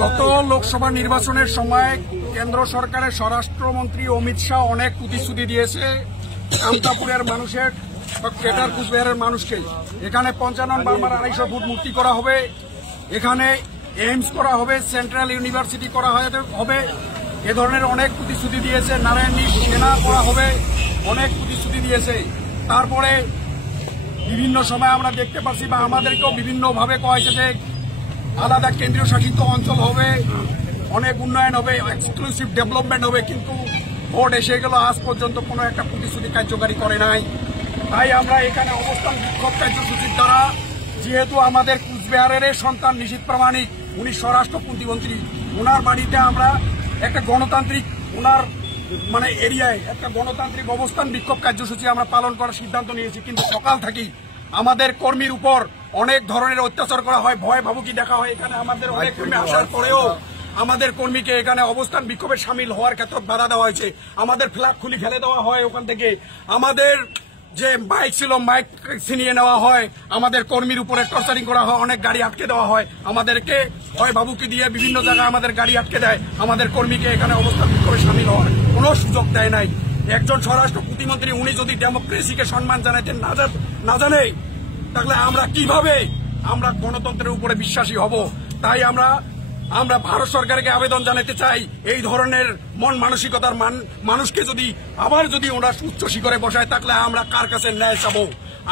গত লোকসভা নির্বাচনের সময় কেন্দ্র সরকারের স্বরাষ্ট্রমন্ত্রী অমিত শাহ অনেক প্রতিশ্রুতি দিয়েছে কামতাপুরের মানুষের, কেটার কুচবিহারের মানুষকে। এখানে 55 বার্মার 250 ফুট মূর্তি করা হবে, এখানে এইমস করা হবে, সেন্ট্রাল ইউনিভার্সিটি করা হবে, এ ধরনের অনেক প্রতিশ্রুতি দিয়েছে। নারায়ণী সেনা করা হবে, অনেক প্রতিশ্রুতি দিয়েছে। তারপরে বিভিন্ন সময় আমরা দেখতে পাচ্ছি বা আমাদেরকেও বিভিন্নভাবে কয়েছে যে আলাদা কেন্দ্রীয় শাসিত অঞ্চল হবে, অনেক উন্নয়ন হবে, এক্সক্লুসিভ ডেভেলপমেন্ট হবে, কিন্তু ভোট এসে গেল আজ পর্যন্ত কোনো একটা প্রতিশ্রুতি কার্যকারী করে নাই। তাই আমরা এখানে অবস্থান বিক্ষোভ কার্যসূচির দ্বারা, যেহেতু আমাদের কুচবিহারের সন্তান নিশীথ প্রামাণিক, উনি স্বরাষ্ট্র প্রতিমন্ত্রী, ওনার বাড়িতে আমরা একটা গণতান্ত্রিক, ওনার এরিয়ায় একটা গণতান্ত্রিক অবস্থান বিক্ষোভ কার্যসূচি আমরা পালন করার সিদ্ধান্ত নিয়েছি। কিন্তু সকাল থেকেই আমাদের কর্মীর উপর অনেক ধরনের অত্যাচার করা হয়, ভয় ভাবুকি দেখা হয়। এখানে আমাদের অনেক কর্মী আসার পরেও আমাদের কর্মীকে এখানে অবস্থান বিক্ষোভে সামিল হওয়ার ক্ষেত্রে বাধা দেওয়া হয়েছে। আমাদের ফ্ল্যাগ খুলি ফেলে দেওয়া হয় ওখান থেকে, আমাদের যে মাইক ছিল মাইক ছিনিয়ে নেওয়া হয়, আমাদের কর্মীর উপরে টর্চারিং করা হয়, অনেক গাড়ি আটকে দেওয়া হয়, আমাদেরকে ভয় ভাবুকি দিয়ে বিভিন্ন জায়গায় আমাদের গাড়ি আটকে দেয়। আমাদের কর্মীকে এখানে অবস্থান বিক্ষোভে সামিল হওয়ার কোনো সুযোগ দেয় নাই। একজন স্বরাষ্ট্র প্রতিমন্ত্রী উনি যদি ডেমোক্রেসিকে সম্মান জানাতে না জানে, তাহলে আমরা কিভাবে আমরা গণতন্ত্রের উপরে বিশ্বাসী হব? তাই আমরা ভারত সরকারকে আবেদন জানাতে চাই, এই ধরনের মন মানসিকতার মানুষকে যদি আবার ওরা উচ্চ শিখরে বসায়, তাহলে আমরা কার কাছে ন্যায় চাবো?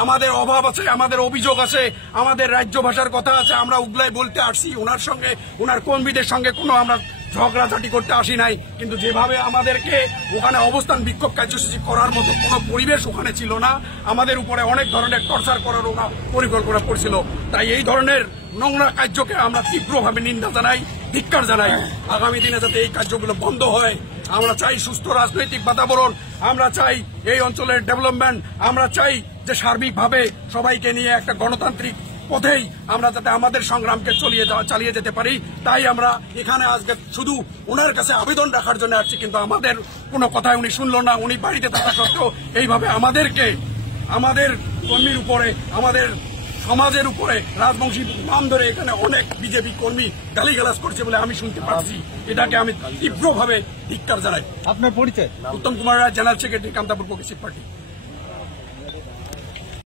আমাদের অভাব আছে, আমাদের অভিযোগ আছে, আমাদের রাজ্য ভাষার কথা আছে, আমরা উগলাই বলতে আসছি। ওনার সঙ্গে, ওনার কর্মীদের সঙ্গে কোনো আমরা ঝগড়াঝাটি করতে আসি নাই। কিন্তু যেভাবে আমাদেরকে ওখানে অবস্থান বিক্ষোভ কার্যসূচি করার মতো কোনো পরিবেশ ওখানে ছিল না, আমাদের উপরে অনেক ধরনের টর্চার করার ওরা পরিকল্পনা করছিল। তাই এই ধরনের নোংরা কার্যকে আমরা তীব্রভাবে নিন্দা জানাই, ধিক্কার জানাই। আগামী দিনে যাতে এই কার্যগুলো বন্ধ হয়, আমরা চাই সুস্থ রাজনৈতিক বাতাবরণ, আমরা চাই এই অঞ্চলের ডেভেলপমেন্ট, আমরা চাই যে সার্বিকভাবে সবাইকে নিয়ে একটা গণতান্ত্রিক পথেই আমরা যাতে আমাদের সংগ্রামকে চালিয়ে যেতে পারি। তাই আমরা এখানে আজকে শুধু ওনার কাছে আবেদন রাখার জন্য আসছি, কিন্তু আমাদের কোনো কথাই উনি শুনল না। উনি বাড়িতে থাকা সত্ত্বেও এইভাবে আমাদেরকে, আমাদের কর্মীর উপরে, আমাদের সমাজের উপরে রাজবংশী নাম ধরে এখানে অনেক বিজেপি কর্মী গালিগালাজ করছে বলে আমি শুনতে পাচ্ছি। এটাকে আমি তীব্রভাবে ধিক্কার জানাই। আপনার পরিচয়? Uttam Kumar Roy, general secretary, Kamtapur progressive party.